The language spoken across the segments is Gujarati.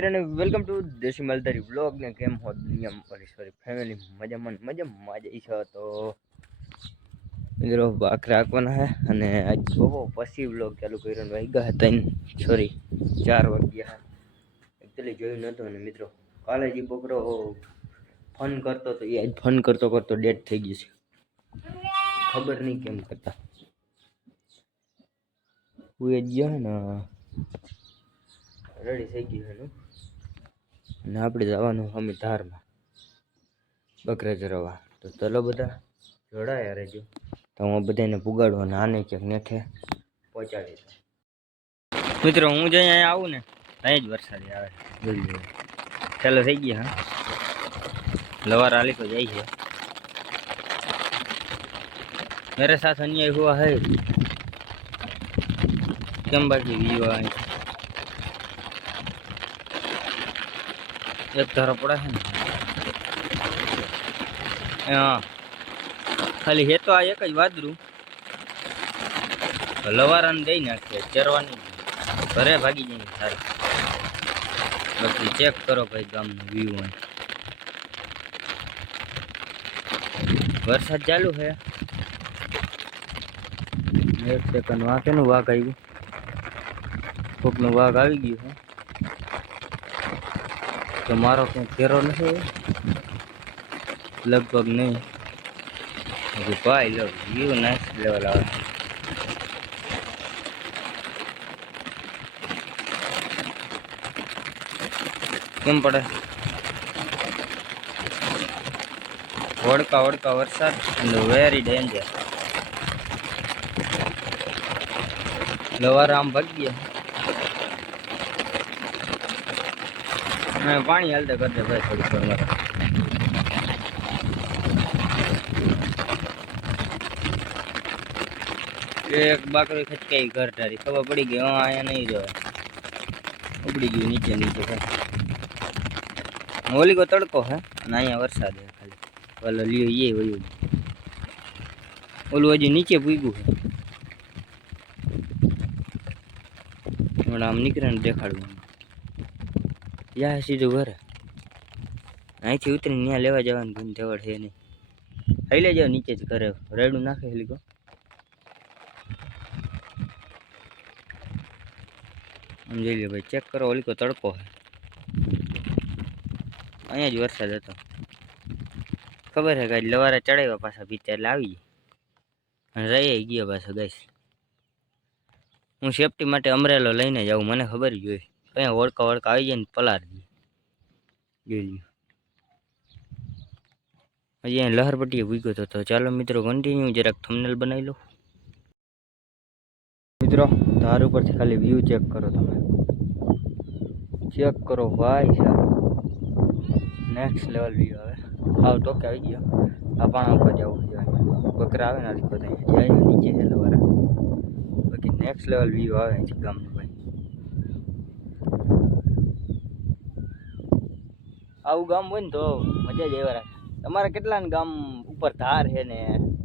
આહિર અને વેલકમ ટુ દેશી માલધારી વ્લોગ ને કેમ હો દુનિયા સોરી ફેમિલી મજામાં જઈ છો તો મિત્રો બાકરા રાખવાના હે અને આજ બહુ પછી વ્લોગ ચાલુ કર્યો વાગ્યા હતા સોરી 4 વાગ્યા એકચ્યુઅલી જોયું નહોતું અને મિત્રો કાલે જે બકરો ફોન કરતો તો એ આજ ફોન કરતો ડેડ થઈ ગઈ છે ખબર નહીં કેમ કરતા હું એ ગયા ને રેડી થઈ ગયું એનું અને આપણે જવાનું અમે ધારમાં બકરા ચરવા તો ચલો બધા જોડાયા રહેજો તો હું બધાને પુગાડવા આને ક્યાંક નેઠે પહોંચાડી દઉં મિત્રો હું જ અહીંયા આવું ને અહીં જ વરસાદ આવે જોઈ ચાલો થઈ ગયા હા लवार आली को जाई है मेरे साथ अन्याय हुआ है कम बाकी व्यू है एक तरह पड़ा है ना हाँ खाली है तो आ एक ज वादरू लवारा ने दई नाखे चरवानी घरे भागी जाए सारी बाकी चेक करो भाई गाम व्यू है वरसाद चालू है एक सेकंड वहाँ के वाघ आई कोक नो वाघ आई गयो है तो मारो क्या फेरो नहीं लगभग नहीं अभी पाई लो व्यू नेक्स्ट लेवल आ केम पड़े वड़का वड़का वरसाद वेरी डेंजर लवारा आम भाग गया पानी हालते करते भाई थोड़ी पर मारा एक बाकरी खचकाई घर तारी खबर पड़ी गई हाँ आया नहीं जो उबड़ी गई नीचे नीचे होली को तड़को है ना अँ वरसाद है खाली वाला लियो ये वही ओलू हजी नीचे पूगू है आम निकले देखाड़ू या सीधो घर अँ थी उतरी त्या लेवा जवा गुम तेवड़ है नहीं हई ले जाओ नीचे ज करे रेडू नाखे हेली को समझी लियो भाई चेक करो ओली को तड़को है अँ ज वरसाद हतो खबर है कि लवारा चढ़ाव्या पाछा बीते એટલે આવી અને રહી ગયો પાછો ગઈશ હું સેફટી માટે અમરેલો લઈને જાઉં મને ખબર જ હોય અહીંયા વળકા વળકા આવી જાય ને પલાર દે જોઈ લ્યો હજી અહીંયા લહરપટ્ટીએ ભૂગ્યો હતો તો ચાલો મિત્રો કન્ટિન્યુ જરાક થંબનેલ બનાવી લો મિત્રો ધાર ઉપરથી ખાલી વ્યૂ ચેક કરો તમે ચેક કરો ભાઈ સાહેબ नेक्स्ट लेवल व्यू आवे हाउ तो क्या आई गया पाणा ऊपर जाओ बकरा आवे ना दिखो जाए नीचे है लवारा बाकी नेक्स्ट लेवल व्यू आवे गाम भाई आવું ગામ હોય ને તો મજા જ એવા રાખે તમારા કેટલા ગામ ઉપર ધાર છે ને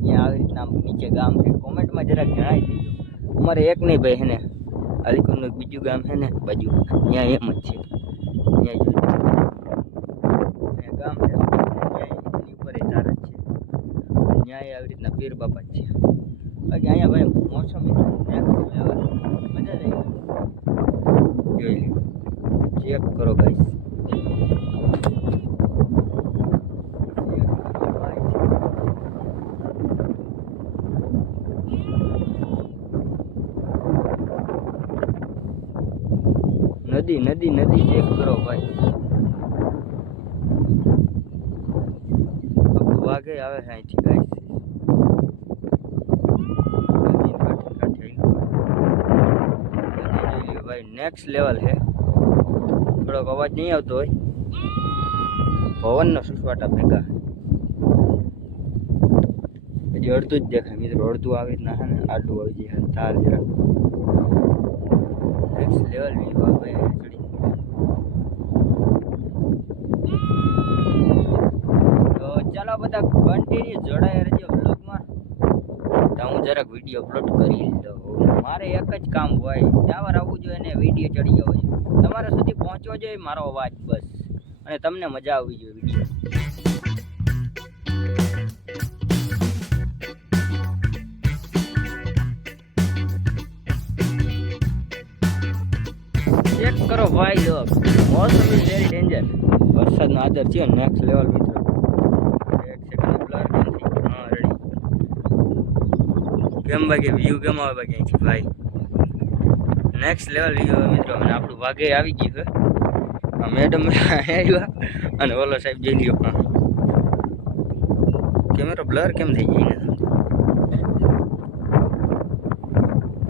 ત્યાં આવી રીતના નીચે ગામ છે કોમેન્ટમાં જરાક જણાવી દેજો અમારે એક નહીં ભાઈ છે ને અલીકોટનું બીજું ગામ છે ને બાજુ ત્યાં એમ જ છે ત્યાં गाम है ऊपर धार है आई रीतना पीर बापा है बाकी अँ भाई मौसम मजा जाए जो चेक करो गाइस नदी नदी नदी चेक करो भाई वागे आवे है ठीक है भाई नेक्स्ट लेवल है थोड़ा अवाज नहीं आता हो पवन नो सुसवाटा भेगा हजी अर्धू ज देखाय मित्रों अर्धू आ रीतना है ने आडू आई जाए तार जरा नेक्स्ट लेवल व्यू आवे चढ़ी चलो बता कंटिन्यू जोड़ाया रहो व्लॉग में તો હું જરાક વિડીયો અપલોડ કરી દઉં. મારે એક જ કામ હોય, ટાવર આવવું જોઈએ ને વિડીયો ચડી જવો જોઈએ, તમારા સુધી પહોંચવો જોઈએ મારો અવાજ, બસ. અને તમને મજા આવવી જોઈએ વિડીયો. ચેક કરો ભાઈ, લોક મોસમ ઇઝ વેરી ડેન્જર. વરસાદનો આદર છે નેક્સ્ટ લેવલ મિત્રો. એક સેકન્ડ બ્લર કેમ થઈ ગયું? હા રેડી. કેમ બાકી વ્યૂ કેમ આવે બાકી અહીંથી ભાઈ? નેક્સ્ટ લેવલ વ્યૂ આવે મિત્રો. અને આપણું વાઘે આવી ગયું છે. આ મેડમ આવ્યા અને ઓલો સાહેબ જઈ લ્યો. હા કેમેરો બ્લર કેમ થઈ ગઈ?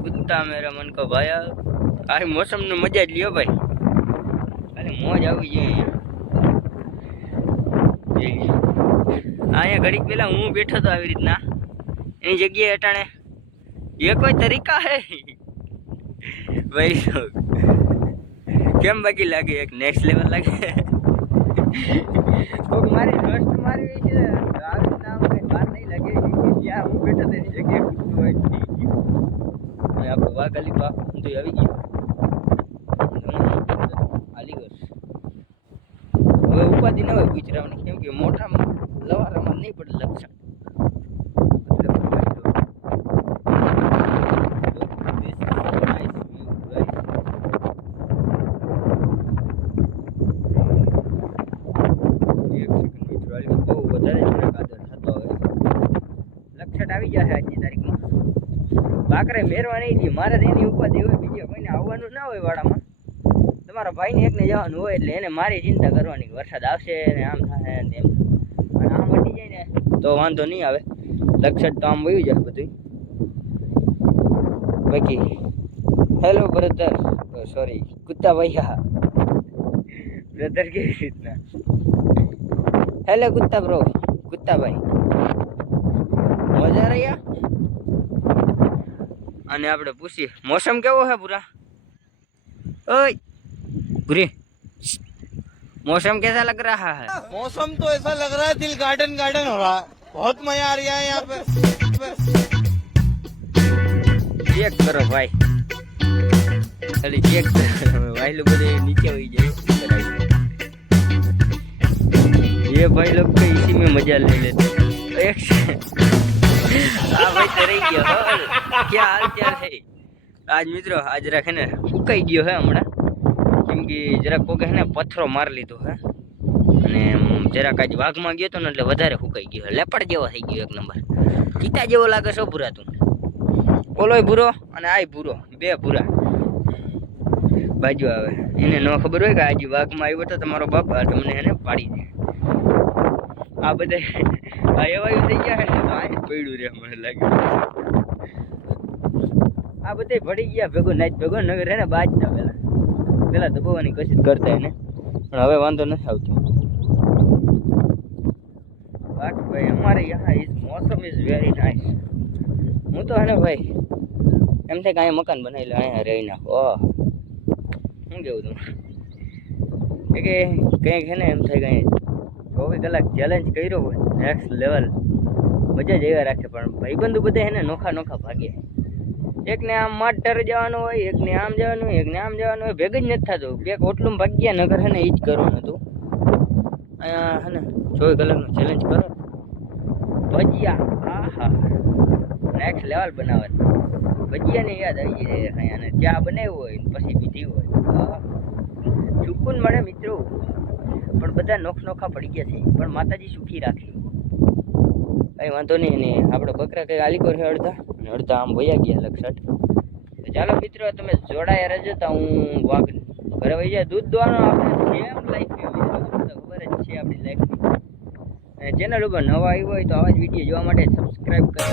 કુત્તા મેરા મન કો ભાઈ, આ મોસમનો મજા જ લ્યો ભાઈ. ખાલી મોજ આવી જાય અહીંયા. ઘડીક પેલા હું બેઠો તો આવી રીતના એની જગ્યાએ અટાણે એ કોઈ તરીકા હે ભાઈ? કેમ બાકી લાગે? એક નેક્સ્ટ લેવલ લાગે. કોક મારી રસ્ટ મારી છે આવી નામ કઈ વાર નહીં લાગે જ્યાં હું બેઠો તેની જગ્યાએ કૂદતું હોય. અને આપણું વાઘ અલી બાપ તો આવી ગયું. હવે ઉપાધિ ના હોય ગુજરાતની, કેમ કે મોટા લવારામાં નહીં પડે લક્ષણ. બહુ વધારે આદર થતો હોય. લક્ષણ આવી જશે આજની તારીખમાં. બાકરે મેરવા નહીં દે મારે, એની ઉપાધિ હોય, બીજા કોઈને આવવાનું ના હોય વાડામાં. તમારા ભાઈને એકને જવાનું હોય એટલે એને મારી ચિંતા કરવાની, વરસાદ આવશે ને આમ થશે ને તેમ. અને આમ હટી જાય ને તો વાંધો નહીં આવે, લક્ષણ તો આમ વયું જાય બધું. બાકી હેલો બ્રધર, સોરી કુત્તા ભૈયા, બ્રધર કેવી રીતના? હેલો કુત્તા બ્રો, કુત્તા ભાઈ મજા રહ્યા. અને આપણે પૂછીએ મોસમ કેવો है पूरा? ओए बुरे मौसम कैसा लग रहा है? मौसम तो ऐसा लग रहा है दिल गार्डन गार्डन हो रहा है, बहुत मजा आ रहा है यहाँ पे. चेक करो भाई, खाली चेक करो भाई. लोग नीचे हुई जाए, ये भाई लोग तो इसी में मजा ले लेते. एक हाँ भाई तरी गयो. क्या हाल चाल है? आज मित्रों आज જરાક હે ને ફૂકાઈ ગયો હે હમણાં, કેમ કે જરાક કોકે હે ને પથ્થરો મારી લીધો હે અને જરાક આજ વાઘમાં ગયો તો ને એટલે વધારે ફૂકાઈ ગયો. લેપડ જેવો થઈ ગયો એક નંબર, ચીતા જેવો લાગે છો ભૂરા તું. ઓલોય ભૂરો અને આય ભૂરો, બે ભૂરા બાજુ આવે. એને ન ખબર હોય કે આજ વાઘમાં આવ્યો તો તમારો બાપ તમને એને પાડી દે. આ બધા આ એવા થઈ ગયા હે ને તો આ પડ્યું રે મને લાગે. આ બધે ભડી ગયા ભેગો નાચ ભેગો નગર હે ને બાજ ના પેલા દબાવવાની કોશિશ કરતા એને, પણ હવે વાંધો નથી આવતો. બાકી ભાઈ અમારે યહાં ઇસ મોસમ ઇઝ વેરી નાઇસ. હું તો હે ને ભાઈ એમ થાય કે અહીંયા મકાન બનાવી લે, અહીંયા રહી નાખો. ઓહ શું કેવું તમારે કે કંઈક હે ને એમ થાય કે 24 કલાક ચેલેન્જ કર્યો હોય નેક્સ્ટ લેવલ, મજા જ એવા રાખે. પણ ભાઈબંધુ બધા હે ને નોખા નોખા ભાગે. એકને આમ માટર જવાનું હોય, એકને આમ જવાનું હોય, એકને આમ જવાનું હોય, ભેગું જ નથી થતું. બે ઓટલું ભાગ્યા નગર હે ને એ જ કરવાનું હતું. અહીંયા હે ને 24 કલાકનું ચેલેન્જ કરો ભજીયા. હા હા નેક્સ્ટ લેવલ બનાવે. ભજીયાને યાદ આવી જાય અહીંયા, ચા બનાવ્યું હોય પછી પીધી હોય, સુકૂન મળે મિત્રો. પણ બધા નોખા પડી ગયા છે, પણ માતાજી સુખી રાખે. કઈ વાંધો નહીં. ને આપણે બકરા કઈ આલીકોર છે અડધા, અને અડધા આમ વયા ગયા લક્ષટ. તો ચાલો મિત્રો તમે જોડાયા રહેજો. તો હું વાઘ ઘરે વહી જાય દૂધ દોવાનો. આપણે સેમ લાઈફ ખબર જ છે આપણી લાઈફ. અને ચેનલ ઉપર નવા આવ્યો હોય તો આવા જ વિડીયો જોવા માટે સબસ્ક્રાઈબ કરો.